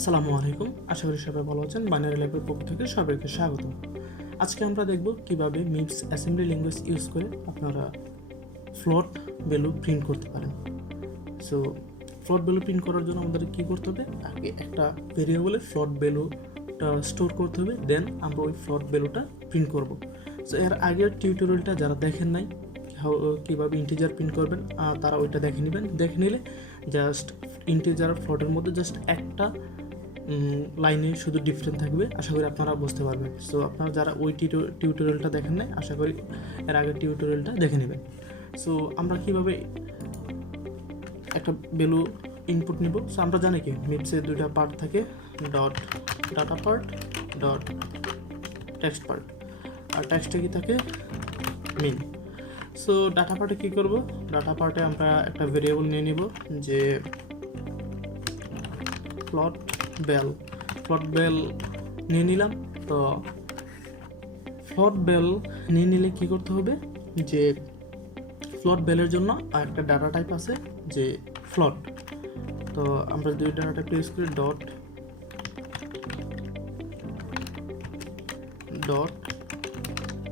আসসালামু আলাইকুম, আশা করি সবাই ভালো আছেন। বাইনারি ল্যাবের পক্ষ থেকে সবাইকে স্বাগত। আজকে আমরা দেখব কিভাবে মিপস অ্যাসেম্বলি ল্যাঙ্গুয়েজ ইউজ করে আপনারা ফ্লোট ভ্যালু প্রিন্ট করতে পারেন। সো ফ্লোট ভ্যালু প্রিন্ট করার জন্য আমাদের কী করতে হবে, আগে একটা ভেরিয়েবলে ফ্লোট ভ্যালুটা স্টোর করতে হবে, দেন আমরা ওই ফ্লোট ভ্যালুটা প্রিন্ট করব। সো এর আগের টিউটোরিয়ালটা যারা দেখেন নাই কীভাবে ইন্টিজার প্রিন্ট করবেন তারা ওইটা দেখে নেবেন। দেখে নিলে জাস্ট ইন্টিজার ফ্লোটের মধ্যে জাস্ট একটা লাইনে শুধু ডিফারেন্ট থাকবে, আশা করি আপনারা বুঝতে পারবেন। সো আপনারা যারা ওই টিউটোরিয়ালটা দেখেন নাই, আশা করি এর আগের টিউটোরিয়ালটা দেখে নেবেন। সো আমরা কীভাবে একটা ভ্যালু ইনপুট নিব। সো আমরা জানি কি মিপসের দুইটা পার্ট থাকে, dot data part, dot text part. আর টেক্সটে কি থাকে, মিন। সো ডাটা পার্টে কী করব, ডাটা পার্টে আমরা একটা ভেরিয়েবল নিয়ে নিব যে ফ্লোট বেল নিয়ে নিলাম। তো ফ্লোট বেল নিয়ে নিলে কি করতে হবে, যে ফ্লোট বেলের জন্য একটা ডাটা টাইপ আছে যে ফ্লোট। তো আমরা দুই ডাটা টাইপ ইউজ করি, ডট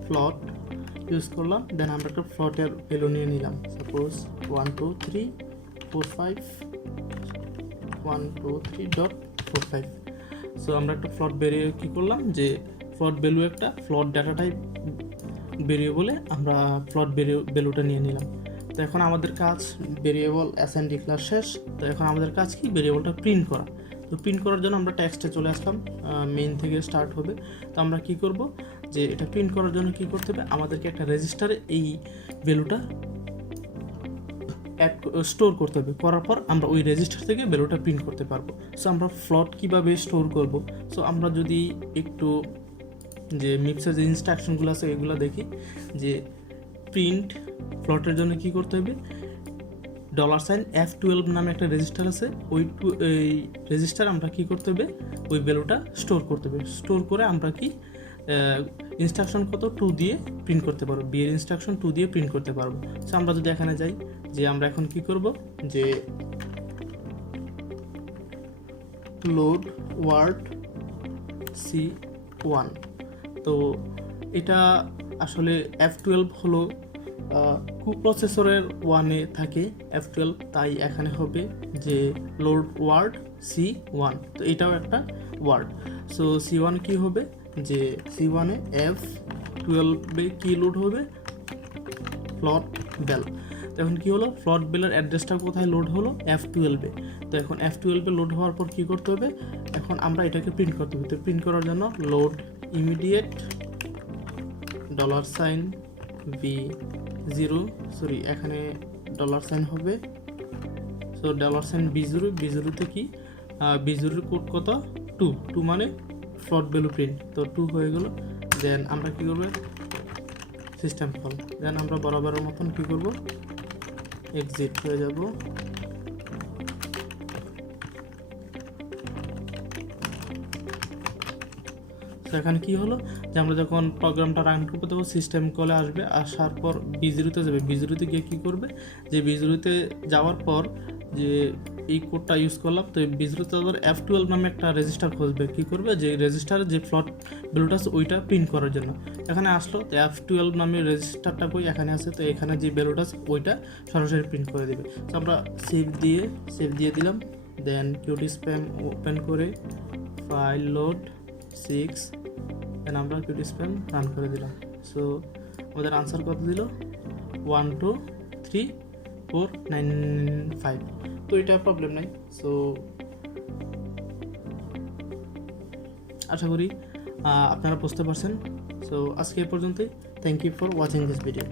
ফ্লোট ইউজ করলাম। দেন আমরা একটা ফ্লোটের ভ্যালু নিয়ে নিলাম, সাপোজ 1 2 3 4 5 1 2 3 ডট 4 5। সো আমরা একটা ফ্লোট ভ্যারিয়েবল কী করলাম, যে ফ্লোট ভ্যালু একটা ফ্লোট ডাটা টাইপ ভ্যারিয়েবলে আমরা ফ্লোট ভ্যালুটা নিয়ে নিলাম। তো এখন আমাদের কাজ ভ্যারিয়েবল অ্যাসাইন ডিক্লার শেষ। তো এখন আমাদের কাজ কি, ভ্যারিয়েবলটা প্রিন্ট করা। তো প্রিন্ট করার জন্য আমরা টেক্সটে চলে আসলাম, মেইন থেকে স্টার্ট হবে। তো আমরা কি করব, যে এটা প্রিন্ট করার জন্য কি করতে হবে, আমাদেরকে একটা রেজিস্টারে এই ভ্যালুটা স্টোর করতে হবে। করার পর আমরা ওই রেজিস্টার থেকে ভ্যালুটা প্রিন্ট করতে পারবো। সো আমরা ফ্লোট কীভাবে স্টোর করব, সো আমরা যদি একটু যে মিপসের যে ইনস্ট্রাকশনগুলো আছে এগুলো দেখি, যে প্রিন্ট ফ্লোটের জন্য কি করতে হবে, $F12 নামে একটা রেজিস্টার আছে, ওই রেজিস্টার আমরা কি করতে হবে, ওই ভ্যালুটা স্টোর করতে হবে। স্টোর করে আমরা কি ইনস্ট্রাকশন কত 2 দিয়ে প্রিন্ট করতে পারবো, বি এর ইনস্ট্রাকশন 2 দিয়ে প্রিন্ট করতে পারবো। সো আমরা যদি এখানে যাই, যে আমরা এখন কি করব, যে লোড ওয়ার্ড C1। তো এটা আসলে F12 হলো প্রসেসরের 1-এ থাকে F12, তাই এখানে হবে যে লোড ওয়ার্ড C1। তো এটাও একটা ওয়ার্ড। সো C1 কি হবে, যে C1-এ F12-এ কি লোড হবে, ফ্লোট বেল। তো এখন কি হলো, ফ্লোট বেলের অ্যাড্রেসটা কোথায় লোড হলো, F12-এ। তো এখন F12-এ লোড হওয়ার পর কি করতে হবে, এখন আমরা এটাকে প্রিন্ট করতে হবে। তো প্রিন্ট করার জন্য লোড ইমিডিয়েট $V0, সরি এখানে $সাইন হবে। সো $B0 কি, B0 কোড কত, 2 মানে ফ্লোট ভ্যালু প্রিন্ট। তো 2 হয়ে গেল। দেন আমরা কি করব, সিস্টেম কল। দেন আমরা বরাবরের মতন কি করব, এক্সিট হয়ে যাব। তো এখানে কি হলো, যে আমরা যখন প্রোগ্রামটা রান করবো তখন সিস্টেম কলে আসবে, আসার পর B0-তে যাবে। B0-তে গিয়ে কী করবে, যে B0-তে যাওয়ার পর যে এই কোডটা ইউজ করলাম, তো B0-তে আবার F12 নামে একটা রেজিস্টার খুঁজবে। কী করবে, যে রেজিস্টারে যে ফ্লোট ভ্যালুটা আছে ওইটা প্রিন্ট করার জন্য এখানে আসলো। তো F12 নামের রেজিস্টারটা কই, এখানে আছে। তো এখানে যে ভ্যালুটা আছে ওইটা সরাসরি প্রিন্ট করে দেবে। তো আমরা সেভ দিয়ে দিলাম। দেন কিউটি স্প্যাম ওপেন করে ফাইল লোড 6, দেন আমরা কিউটি স্প্যাম রান করে দিলাম। সো আমাদের আনসার কত দিল, 1 2 3 4 9 5। তো এটা প্রবলেম নাই। সো আশা করি আপনারা বুঝতে পারছেন। সো আজকে এ পর্যন্তই। Thank you for watching this video.